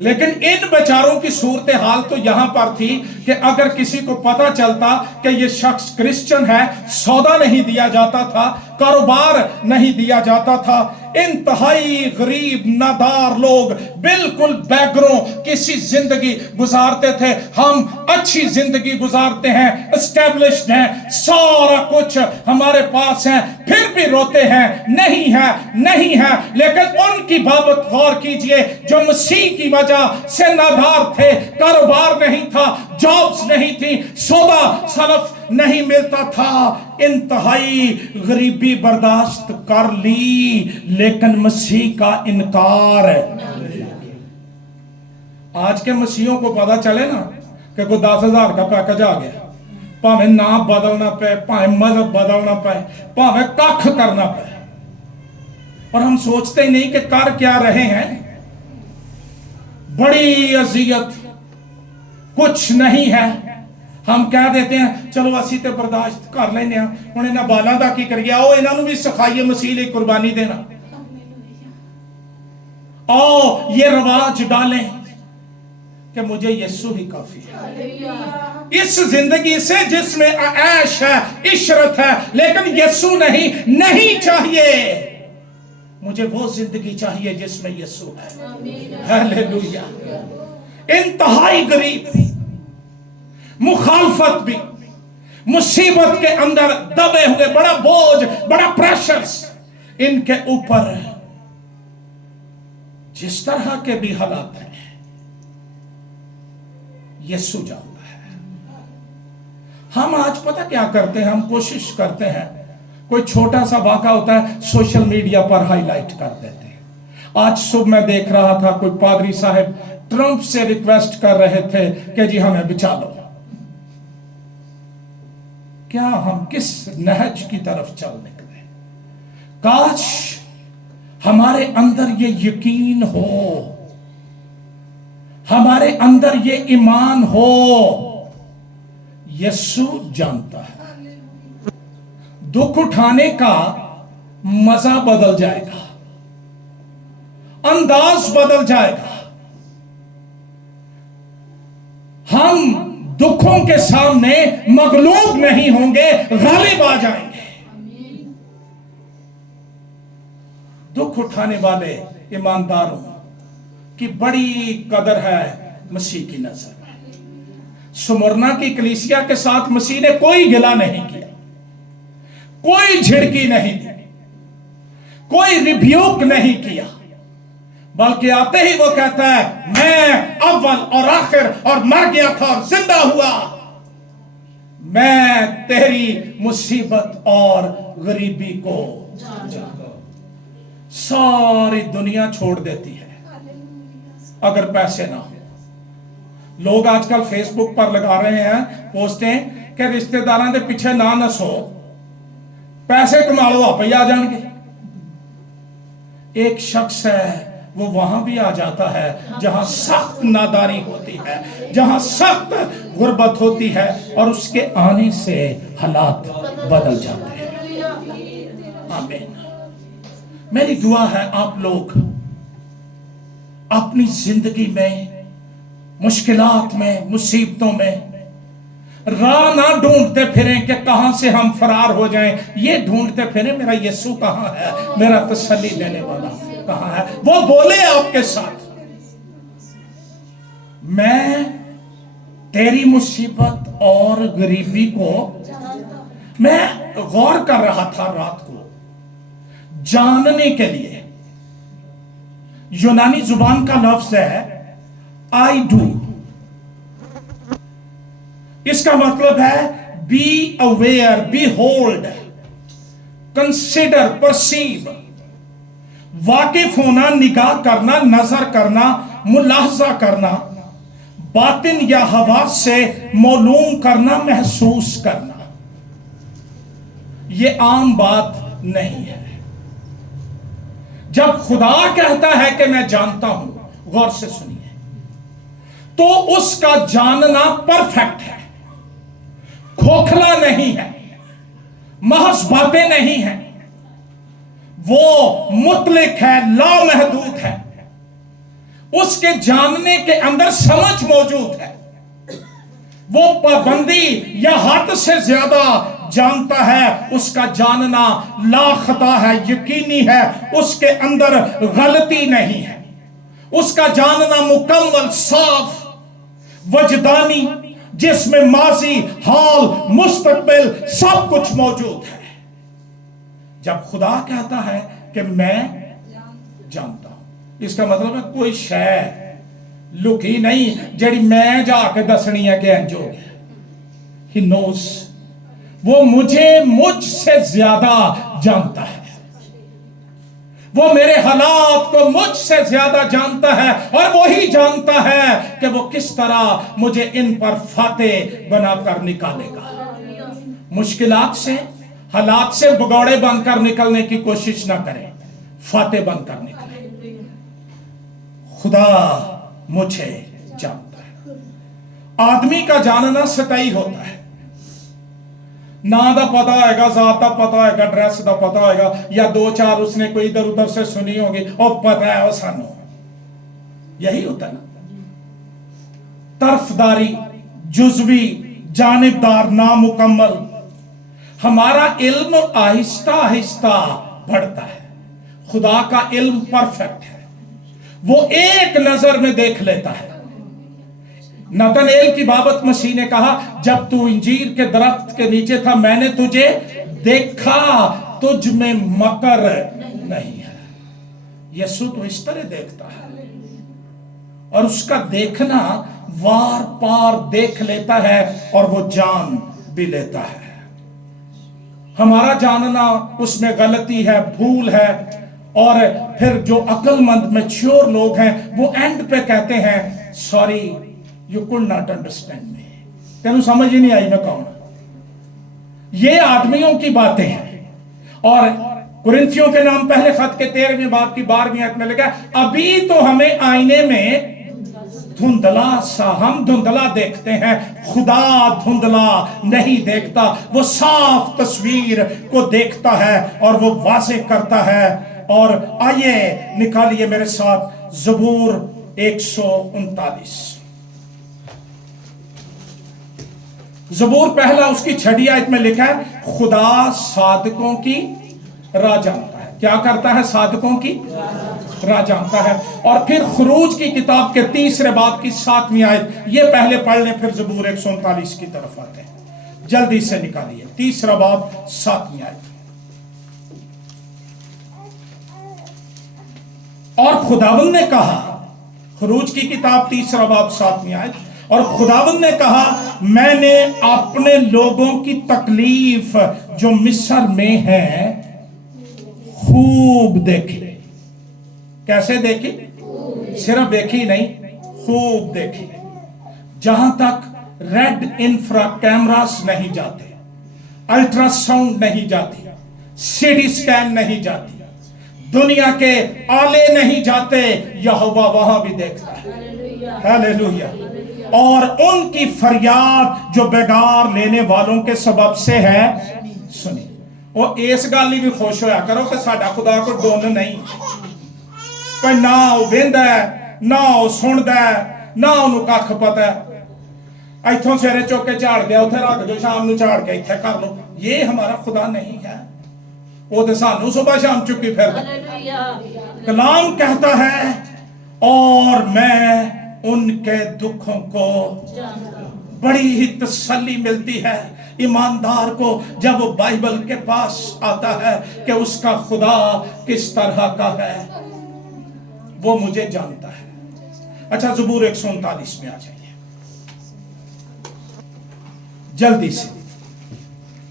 लेकिन इन बेचारों की सूरत हाल तो यहां पर थी कि अगर किसी को पता चलता कि ये शख्स क्रिश्चियन है, सौदा नहीं दिया जाता था, कारोबार नहीं दिया जाता था। इंतहाई गरीब नादार लोग, बिल्कुल बैगरों किसी जिंदगी गुजारते थे। हम अच्छी जिंदगी गुजारते हैं, एस्टेब्लिश्ड हैं, सारा कुछ हमारे पास है, फिर भी रोते हैं नहीं है, नहीं है। लेकिन उनकी बाबत गौर कीजिए जो मसीह की वजह से नादार थे, कारोबार नहीं था, जॉब्स नहीं थी, सौदा सलफ नहीं मिलता था, इंतहाई गरीबी बर्दाश्त कर ली, लेकिन मसीह का इनकार। आज के मसीहों को पता चले ना कि कोई 10,000 का पैकेज आ गया, भावें नाम बदलना पे, भावें मजहब बदलना पे, भावें कख करना पे, और हम सोचते नहीं कि कर क्या रहे हैं। बड़ी अजियत, कुछ नहीं है, हम कह देते हैं चलो असी तो बर्दाश्त कर लेने। हुण इन्हां बालां दा की करिए, आओ इन्हां नूं भी सिखाइए मसीह लई कुर्बानी देना। आओ ये रवाज डालें कि मुझे यीशु ही काफी है इस जिंदगी से जिसमें ऐश है, इशरत है, लेकिन यीशु नहीं, नहीं चाहिए। मुझे वो जिंदगी चाहिए जिसमें यीशु है। हालेलुया। इंतहाई गरीब, मुखालफत भी, मुसीबत के अंदर दबे हुए, बड़ा बोझ, बड़ा प्रेशर इनके ऊपर, जिस तरह के भी हालात हैं, यीशु जानता है। हम आज पता क्या करते हैं, हम कोशिश करते हैं, कोई छोटा सा वाक़ा होता है सोशल मीडिया पर हाईलाइट कर देते हैं। आज सुबह मैं देख रहा था कोई पादरी साहब ट्रंप से रिक्वेस्ट कर रहे थे कि जी हमें बचा लो। क्या हम किस नहज की तरफ चल निकले? काश हमारे अंदर ये यकीन हो, हमारे अंदर ये ईमान हो, यीशु जानता है। दुख उठाने का मजा बदल जाएगा, अंदाज बदल जाएगा। हम दुखों के सामने मगलूब नहीं होंगे, गालिब आ जाएंगे। दुख उठाने वाले ईमानदारों की बड़ी कदर है मसीह की नजर में। सुमरना की कलीसिया के साथ मसीह ने कोई गिला नहीं किया, कोई झिड़की नहीं दी, कोई रिब्यूक नहीं किया, बल्कि आते ही वो कहता है मैं अव्वल और आखिर और मर गया था और जिंदा हुआ। मैं तेरी मुसीबत और गरीबी को सारी दुनिया छोड़ देती है अगर पैसे ना हो। लोग आजकल फेसबुक पर लगा रहे हैं पोस्टें कि रिश्तेदारों के पीछे ना नसो, पैसे कमा लो आप ही आ जाएंगे। एक शख्स है वो वहां भी आ जाता है जहां सख्त नादारी होती है, जहां सख्त गुर्बत होती है, और उसके आने से हालात बदल जाते हैं। आमीन। मेरी दुआ है आप लोग अपनी जिंदगी में मुश्किलात में मुसीबतों में राह ना ढूंढते फिरें कि कहां से हम फरार हो जाएं। ये ढूंढते फिरें मेरा यीशु कहां है, मेरा तसल्ली देने वाला कहां है। वो बोले आपके साथ मैं तेरी मुसीबत और गरीबी को, मैं गौर कर रहा था रात को जानने के लिए। यूनानी जुबान का लफ्ज है आई डू। इसका मतलब है be aware, behold, consider, perceive. वाकिफ होना, निगाह करना, नजर करना, मुलाहजा करना, बातिन या हवास से मालूम करना, महसूस करना। यह आम बात नहीं है। जब खुदा कहता है कि मैं जानता हूं, गौर से सुनिए, तो उसका जानना परफेक्ट है, खोखला नहीं है, महज बातें नहीं है। वो मुतलिक है, लामहदूद है। उसके जानने के अंदर समझ मौजूद है। वो पाबंदी या हद से ज्यादा जानता है। उसका जानना लाखता है, यकीनी है, उसके अंदर गलती नहीं है। उसका जानना मुकम्मल, साफ, वजदानी, जिसमें माजी, हाल, मुस्तकबिल सब कुछ मौजूद है। जब खुदा कहता है कि मैं जानता हूं, इसका मतलब है कोई शय लुकी नहीं जड़ी मैं जाके दसनी है कि इंज हो गया। ही नोस, वो मुझसे ज्यादा जानता है। वो मेरे हालात को मुझसे ज्यादा जानता है, और वही जानता है कि वो किस तरह मुझे इन पर फातेह बनाकर निकालेगा। मुश्किलात से, हालात से भगौड़े बनकर निकलने की कोशिश ना करें, फातेह बनकर निकले। खुदा मुझे जानता है। आदमी का जानना सतही होता है। ना दा पता होगा, जात का पता होगा, ड्रेस का पता होगा, या दो चार उसने कोई इधर उधर से सुनी होगी और पता है वो सानू। यही होता है ना। तरफदारी, जुज़वी, जानिबदार, नामुकम्मल। हमारा इल्म आहिस्ता आहिस्ता बढ़ता है। खुदा का इल्म परफेक्ट है। वो एक नजर में देख लेता है। नतनेल की बाबत मसीह ने कहा, जब तू इंजीर के दरख्त के नीचे था, मैंने तुझे देखा, तुझ में मकर नहीं है। यीशु तो इस तरह देखता है, और उसका देखना वार पार देख लेता है और वो जान भी लेता है। हमारा जानना उसमें गलती है, भूल है, और फिर जो अक्लमंद मैच्योर लोग हैं वो एंड पे कहते हैं sorry you could not understand me, तेनू समझ ही नहीं आई मैं कौन। ये आदमियों की बातें हैं। और कुरिन्थियों के नाम पहले खत के 13वें बाब की 12वीं आयत में लिखा है, अभी तो हमें आईने में धुंधला सा, हम धुंधला देखते हैं, खुदा धुंधला नहीं देखता, वो साफ तस्वीर को देखता है और वो वाज़े करता है। और आइए निकालिए मेरे साथ ज़बूर 139। ज़बूर पहला उसकी 6वीं आयत में लिखा है, खुदा सादकों की राह जानता है। क्या करता है? सादकों की राह जानता है। और फिर खुरूज की किताब के 3रे बाब की 7वीं आयत, ये पहले पढ़ लें फिर ज़बूर 139 की तरफ आते हैं। जल्दी से निकालिए 3रा बाब 7वीं आयत। और खुदावंद ने कहा, खुरूज की किताब 3रा बाब 7वीं आयत, और खुदावंद ने कहा मैंने अपने लोगों की तकलीफ जो मिस्र में है खूब देखी। कैसे देखी? सिर्फ देखी नहीं, खूब देखी। जहां तक रेड इंफ्रा कैमरास नहीं जाते, अल्ट्रासाउंड नहीं जाती, सीटी स्कैन नहीं जाती, दुनिया के आले नहीं जाते, यहोवा वहां भी देखता है। हालेलुया। और उनकी फरियाद जो बेगार लेने वालों के सबब से है सुनी। वो इस गल ही भी खुश होया करो कि साडा खुदा को डोन नहीं, कोई ना वो वेंदा है, ना वो सुनदा है, ना उन्होंने कख पता है। इथों सवेरे चुक के झाड़ गया उथे रख दो, शाम को झाड़ के इथे कर लो। ये हमारा खुदा नहीं है, वो तो सानू सुबह शाम चुकी फिर। कलाम कहता है और मैं उनके दुखों को, बड़ी ही तसल्ली मिलती है ईमानदार को जब वो बाइबल के पास आता है कि उसका खुदा किस तरह का है, वो मुझे जानता है। अच्छा, ज़बूर 139 में आ जाइए जल्दी से,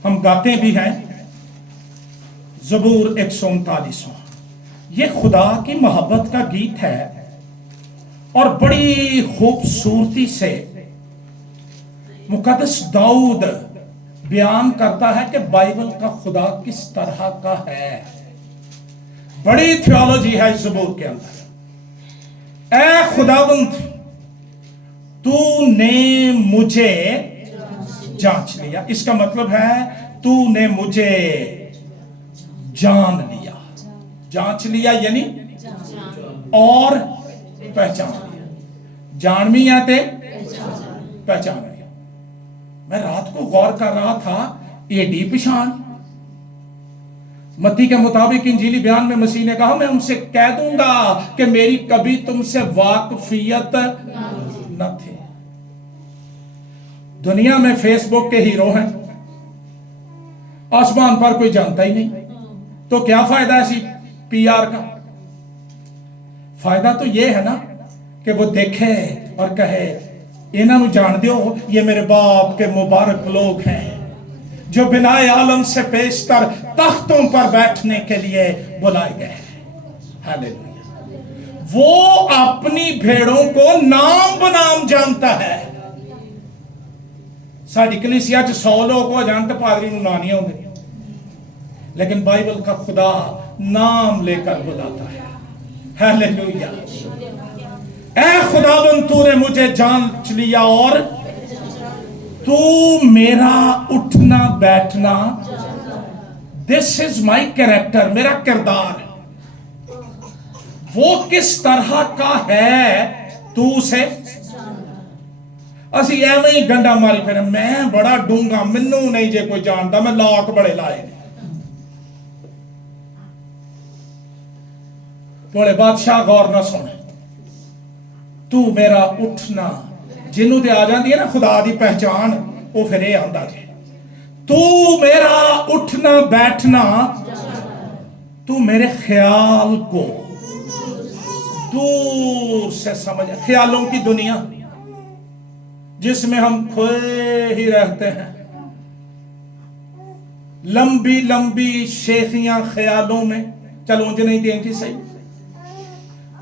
हम गाते भी हैं। ज़बूर 139 ये खुदा की मोहब्बत का गीत है और बड़ी खूबसूरती से मुकद्दस दाऊद बयान करता है कि बाइबल का खुदा किस तरह का है। बड़ी थियोलॉजी है इस ज़बूर के अंदर। ऐ खुदावंद, तूने मुझे जांच लिया। इसका मतलब है तूने मुझे जान लिया। जांच लिया यानी और पहचान लिया। जानवी आते पहचान लिया। मैं रात को गौर कर रहा था, एडी पहचान। मत्ती के मुताबिक इंजीली बयान में मसीह ने कहा मैं उनसे कह दूंगा कि मेरी कभी तुमसे वाकफियत न थी। दुनिया में फेसबुक के हीरो हैं, आसमान पर कोई जानता ही नहीं, तो क्या फायदा ऐसी पीआर का? फायदा तो यह है ना कि वो देखे और कहे इन्हों जान दो, ये मेरे बाप के मुबारक लोग हैं जो बिनाए आलम से पेशतर तख्तों पर बैठने के लिए बुलाए गए हैं। हालेलुया। वो अपनी भेड़ों को नाम बनाम जानता है। साडी कलीसिया च 100 लोग हो जान तो पादरी नूं ना नहीं आउंदे, लेकिन बाइबल का खुदा नाम लेकर बुलाता है। हालेलुया। ऐ खुदावंद, तूने मुझे जांच लिया और तू मेरा उठना बैठना, दिस इज माई कैरेक्टर, मेरा किरदार वो किस तरह का है तू उसे। असी एवं ही गंडा मारी फिर, मैं बड़ा डूंगा, मैनू नहीं जे कोई जानता, मैं लाख बड़े लाए। बोले बादशाह गौर ना सुन, तू मेरा उठना, जिन्हों ते आ जाती है ना खुदा दी पहचान, वो फिर ये आंदा है तू मेरा उठना बैठना, तू मेरे ख्याल को दूर से समझ। ख्यालों की दुनिया, जिसमें हम खोए ही रहते हैं, लंबी लंबी शेखियां ख्यालों में, चलो मुझे नहीं देंगी सही।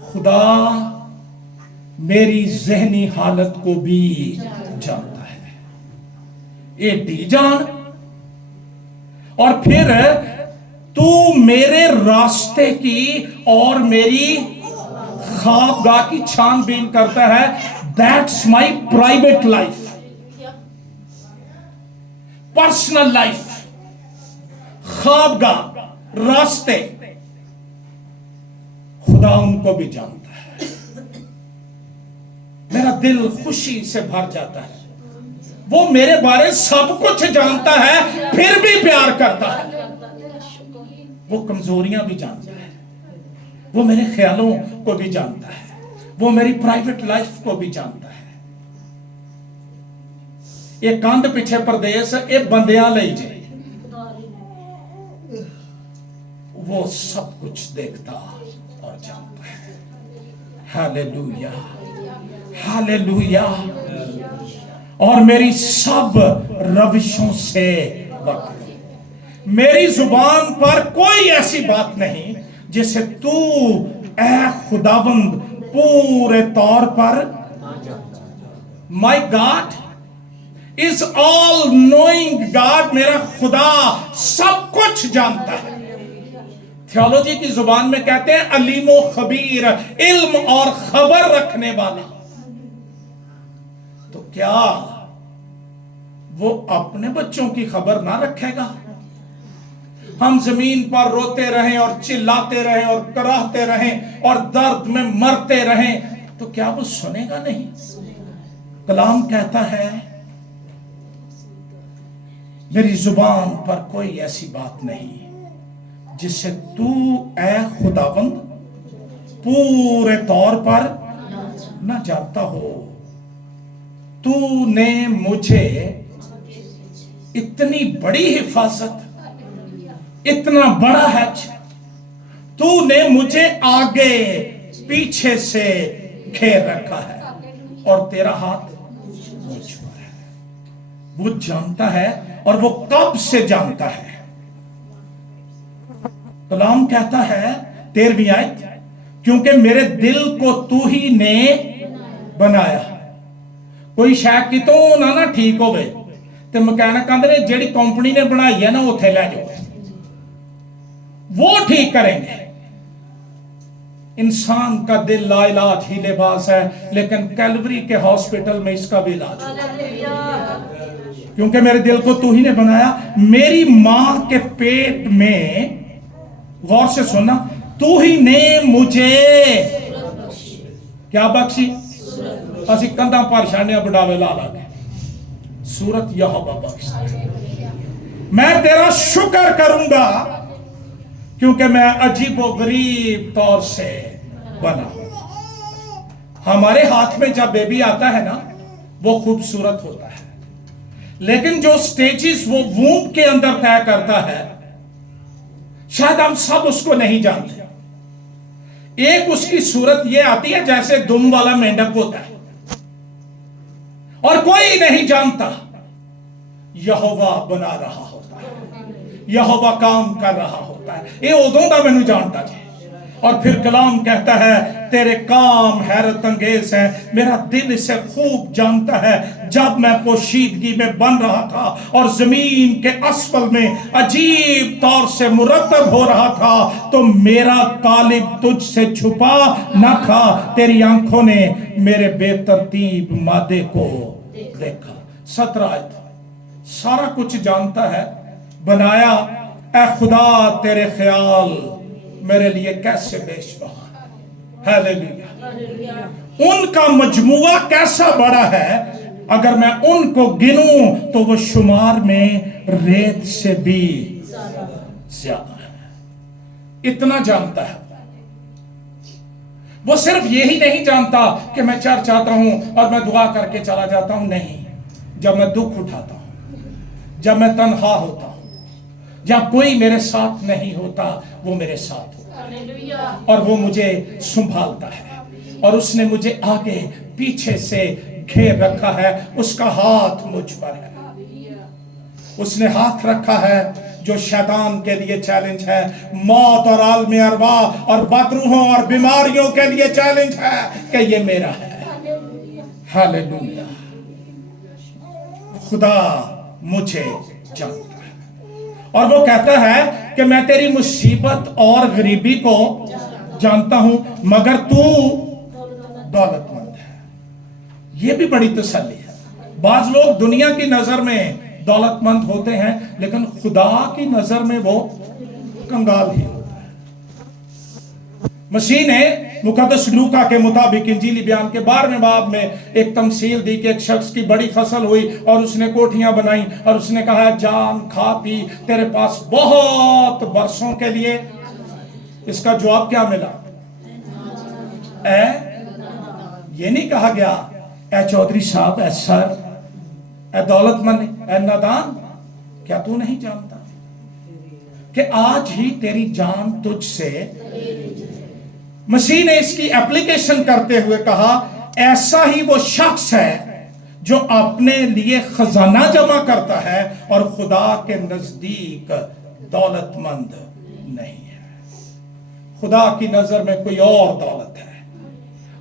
खुदा मेरी जहनी हालत को भी जानता है, ये डी जान। और फिर तू मेरे रास्ते की और मेरी ख्वाबगाह की छानबीन करता है। That's my private life, personal life, ख्वाबगाह, रास्ते, खुदा उनको भी जानता है। मेरा दिल खुशी से भर जाता है। वो मेरे बारे सब कुछ जानता है, फिर भी प्यार करता है। वो कमजोरियां भी जानता है, वो मेरे ख्यालों को भी जानता है, वो मेरी प्राइवेट लाइफ को भी जानता है। ये कंध पिछे प्रदेश ये बंदियां लई जे, वो सब कुछ देखता और जानता है। Hallelujah, hallelujah. और मेरी सब रविशों से वाकिफ, मेरी जुबान पर कोई ऐसी बात नहीं जिसे तू ऐ खुदावंद पूरे तौर पर, my God is all knowing God, मेरा खुदा सब कुछ जानता है। थियोलॉजी की जुबान में कहते हैं अलीमो खबीर, इल्म और खबर रखने वाला। तो क्या वो अपने बच्चों की खबर ना रखेगा? हम जमीन पर रोते रहें और चिल्लाते रहें और कराहते रहें और दर्द में मरते रहें, तो क्या वो सुनेगा नहीं? कलाम कहता है मेरी जुबान पर कोई ऐसी बात नहीं जिससे तू ऐ खुदावंद पूरे तौर पर न जानता हो। तूने मुझे इतनी बड़ी हिफाजत, इतना बड़ा हैज, तूने मुझे आगे पीछे से घेर रखा है और तेरा हाथ मुझ पर है। वो जानता है और वो कब से जानता है। कलाम कहता है 13वीं आयत, क्योंकि मेरे दिल को तू ही ने बनाया। कोई शायद की तो ना ठीक होवे ते मकैनिक कहते ने जेड़ी कंपनी ने बनाई है ना उथे ले जाओ, वो ठीक करेंगे। इंसान का दिल लाइलाज ही लिबास है, लेकिन कैलवरी के हॉस्पिटल में इसका भी इलाज है। क्योंकि मेरे दिल को तू ही ने बनाया, मेरी मां के पेट में, गौर से सुनना, तू ही ने मुझे क्या बख्शी? असी कंधा पर छाने बढ़ावे ला ला के सूरत यहोवा बख्श। मैं तेरा शुक्र करूंगा क्योंकि मैं अजीबो गरीब तौर से बना। हमारे हाथ में जब बेबी आता है ना, वो खूबसूरत होता है, लेकिन जो स्टेजेस वो वूम्ब के अंदर तय करता है, शायद हम सब उसको नहीं जानते। एक उसकी सूरत ये आती है जैसे दुम वाला मेंढक होता है, और कोई नहीं जानता। यहोवा बना रहा होता है, यहोवा काम कर रहा होता है। ये उदों का मैनू जानता जी। और फिर कलाम कहता है तेरे काम हैरत अंगेज हैं। मेरा दिल इसे खूब जानता है। जब मैं पोशीदगी में बन रहा था और जमीन के असफल में अजीब तौर से मुरतब हो रहा था, तो मेरा तालिब तुझसे छुपा न था। तेरी आंखों ने मेरे बेतरतीब मादे को देखा। 17 आयत। सारा कुछ जानता है। बनाया, ऐ खुदा तेरे ख्याल मेरे लिए कैसे बेशुमार। हालेलुया। उनका मजमुआ कैसा बड़ा है, अगर मैं उनको गिनूं तो वो शुमार में रेत से भी ज्यादा है। इतना जानता है। वो सिर्फ यही नहीं जानता कि मैं चर्च आता हूं और मैं दुआ करके चला जाता हूं। नहीं, जब मैं दुख उठाता हूं, जब मैं तन्हा होता हूं, जब कोई मेरे साथ नहीं होता, वो मेरे साथ होता और वो मुझे संभालता है। और उसने मुझे आगे पीछे से घेर रखा है, उसका हाथ मुझ पर है। उसने हाथ रखा है जो शैतान के लिए चैलेंज है, मौत और आलम अरवा और बदरूहों और बीमारियों के लिए चैलेंज है कि ये मेरा है। हालेलुया। खुदा मुझे जानता है और वो कहता है कि मैं तेरी मुसीबत और गरीबी को जानता हूं, मगर तू दौलतमंद है। ये भी बड़ी तसल्ली है। बाज लोग दुनिया की नजर में दौलतमंद होते हैं, लेकिन खुदा की नजर में वो कंगाल ही होता है। मसीह ने मुकद्दस लूका के मुताबिक इंजीली बयान के 12वें बाब में एक तमसील दी कि एक शख्स की बड़ी फसल हुई और उसने कोठियां बनाई और उसने कहा, जान खा पी, तेरे पास बहुत बरसों के लिए। इसका जवाब क्या मिला? ये नहीं कहा गया ए चौधरी साहब, ए सर, ए दौलतमंद, ए नादान, क्या तू नहीं जानता कि आज ही तेरी जान तुझसे। मसीह ने इसकी एप्लीकेशन करते हुए कहा, ऐसा ही वो शख्स है जो अपने लिए खजाना जमा करता है और खुदा के नजदीक दौलतमंद नहीं है। खुदा की नजर में कोई और दौलत है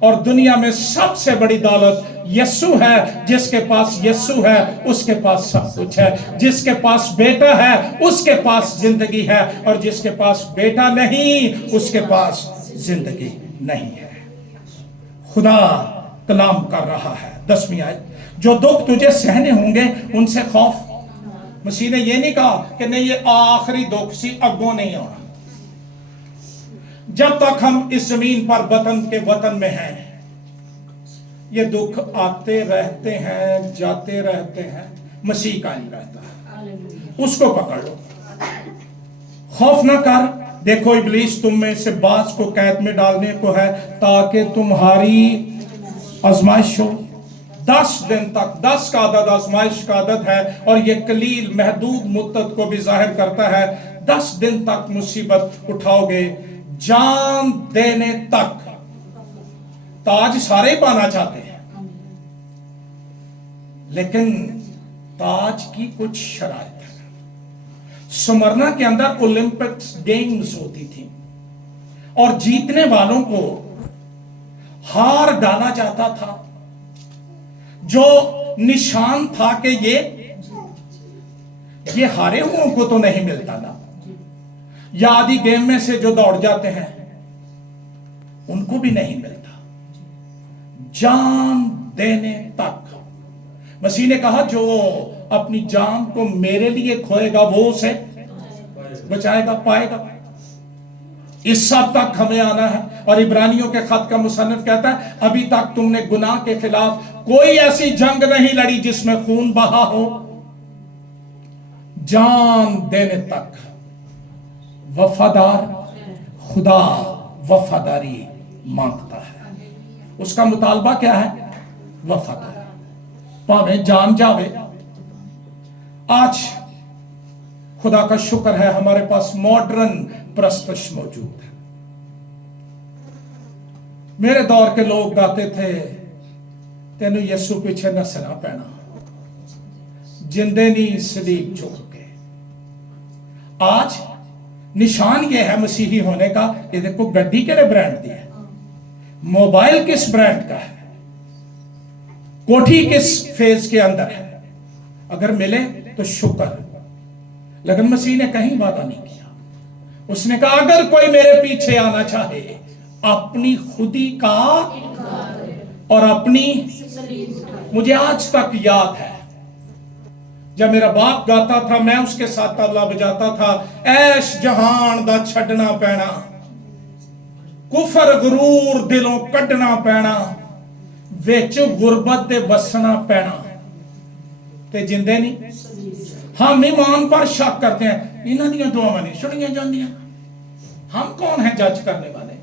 और दुनिया में सबसे बड़ी दौलत यीशु है। जिसके पास यीशु है उसके पास सब कुछ है। जिसके पास बेटा है उसके पास जिंदगी है और जिसके पास बेटा नहीं उसके पास जिंदगी नहीं है। खुदा कलाम कर रहा है 10वीं आयत, जो दुख तुझे सहने होंगे उनसे खौफ। मसीह ने ये नहीं कहा कि नहीं ये आखिरी दुख सी, अगों नहीं आना। जब तक हम इस जमीन पर वतन के वतन में हैं, ये दुख आते रहते हैं, जाते रहते हैं, मसीह कायम रहता है। उसको पकड़ लो, खौफ ना कर। देखो इब्लीस तुम में से बास को कैद में डालने को है ताकि तुम्हारी आजमाइश हो। 10 दिन तक, 10 का अदद आजमाइश का अदद है और ये कलील महदूद मुद्दत को भी जाहिर करता है। 10 दिन तक मुसीबत उठाओगे, जान देने तक। ताज सारे पाना चाहते हैं, लेकिन ताज की कुछ शराइत है। स्मरना के अंदर ओलंपिक्स गेम्स होती थी और जीतने वालों को हार डाला जाता था, जो निशान था कि ये हारे हुओं को तो नहीं मिलता ना, या आदि गेम में से जो दौड़ जाते हैं उनको भी नहीं मिलता। जान देने तक। मसीह ने कहा जो अपनी जान को मेरे लिए खोएगा वो उसे बचाएगा, पाएगा। इस सब तक हमें आना है। और इब्रानियों के खत का मुसन्निफ कहता है, अभी तक तुमने गुनाह के खिलाफ कोई ऐसी जंग नहीं लड़ी जिसमें खून बहा हो। जान देने तक। वफादार खुदा वफादारी मांगता है। उसका मुतालबा क्या है? वफादार, पावे जान जावे। आज खुदा का शुक्र है हमारे पास मॉडर्न प्रस्तश मौजूद है। मेरे दौर के लोग गाते थे, तेनू यीशु पीछे नसना पैना, जिंदे नी सलीब चुक के। आज निशान ये है मसीही होने का। ये देखो गड्डी के लिए ब्रांड दिया है, मोबाइल किस ब्रांड का है, कोठी किस फेज के अंदर है। अगर मिले तो शुक्र, लेकिन मसीह ने कहीं वादा नहीं किया। उसने कहा अगर कोई मेरे पीछे आना चाहे अपनी खुदी का और अपनी। मुझे आज तक याद है जब मेरा बाप गाता था, मैं उसके साथ तबला बजाता था, ऐश जहान दा छड़ना पैना, कुफर गुरूर दिलों कढ़ना पैना, विच गुरबत दे वसना पैना। ते जिंदे नहीं। हम ईमान पर शक करते हैं, इन्हां दियां दुआवां नहीं सुनिया जांदियां। हम कौन है जज करने वाले?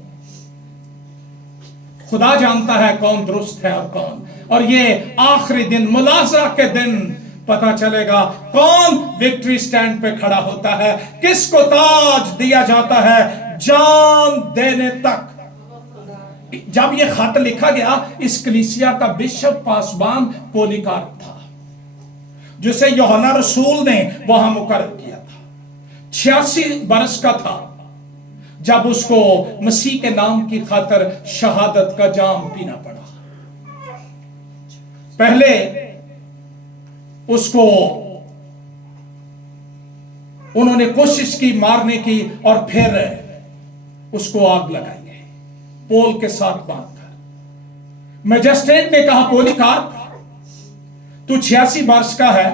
खुदा जानता है कौन दुरुस्त है और कौन। और ये आखिरी दिन, मुलाजा के दिन पता चलेगा कौन विक्ट्री स्टैंड पे खड़ा होता है, किसको ताज दिया जाता है जान देने तक। جب یہ خط لکھا گیا، اس کلیسیا کا بشپ پاسبان پولیکارپ تھا، جسے یوحنا رسول نے وہاں مقرر کیا تھا۔ 86 برس کا تھا جب اس کو مسیح کے نام کی خاطر شہادت کا جام پینا پڑا۔ پہلے اس کو انہوں نے کوشش کی مارنے کی، اور پھر اس کو آگ لگائی گئی پول کے ساتھ باندھ کر۔ مجسٹریٹ نے کہا پولیکارپ، تو 86 برس کا ہے،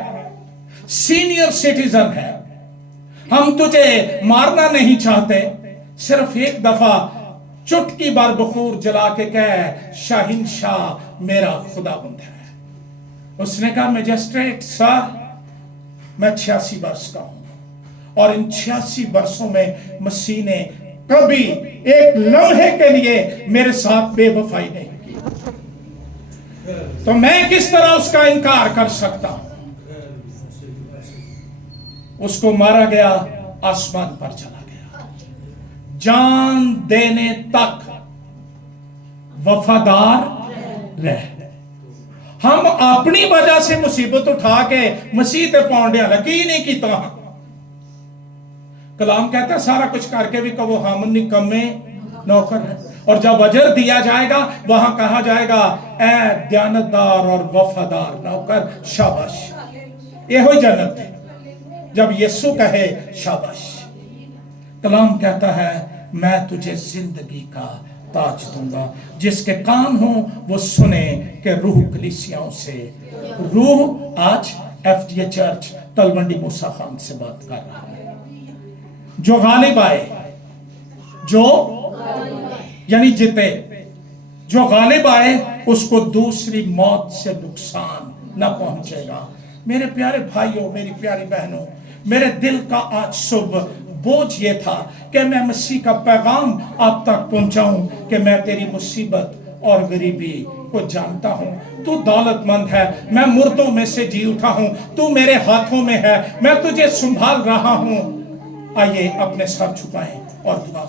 سینئر سٹیزن ہے، ہم تجھے مارنا نہیں چاہتے، صرف ایک دفعہ چٹکی بار بخور جلا کے کہہ شاہین شاہ میرا خدا بند ہے۔ اس نے کہا مجسٹریٹ صاحب، میں 86 برس کا ہوں، اور ان 86 برسوں میں مسیح نے کبھی ایک لمحے کے لیے میرے ساتھ بے وفائی نہیں کی، تو میں کس طرح اس کا انکار کر سکتا ہوں؟ اس کو مارا گیا، آسمان پر چلا گیا، جان دینے تک وفادار رہ۔ ہم اپنی وجہ سے مصیبت اٹھا کے مسیح تے پاؤنڈے لگی نہیں کی طرح۔ کلام کہتا ہے سارا کچھ کر کے بھی کہو ہم نکمے نوکر ہیں، اور جب اجر دیا جائے گا وہاں کہا جائے گا اے دیانتدار اور وفادار نوکر شاباش۔ یہ ہوئی جنت ہے جب یسوع کہے شاباش۔ کلام کہتا ہے میں تجھے زندگی کا تاج دوں گا، جس کے کان ہوں وہ سنے کہ روح کلیسیاؤں سے۔ روح آج ایف ڈی اے چرچ تلونڈی موسیٰ خان سے بات کر رہا ہے۔ جو غالب آئے، جو یعنی جتے، جو غالب آئے اس کو دوسری موت سے نقصان نہ پہنچے گا۔ میرے پیارے بھائیوں، میری پیاری بہنوں، میرے دل کا آج صبح بوجھ یہ تھا کہ میں مسیح کا پیغام آپ تک پہنچاؤں کہ میں تیری مصیبت اور غریبی کو جانتا ہوں۔ تو دولت مند ہے، میں مردوں میں سے جی اٹھا ہوں، تو میرے ہاتھوں میں ہے، میں تجھے سنبھال رہا ہوں۔ آئیے اپنے سر چھپائیں اور دعا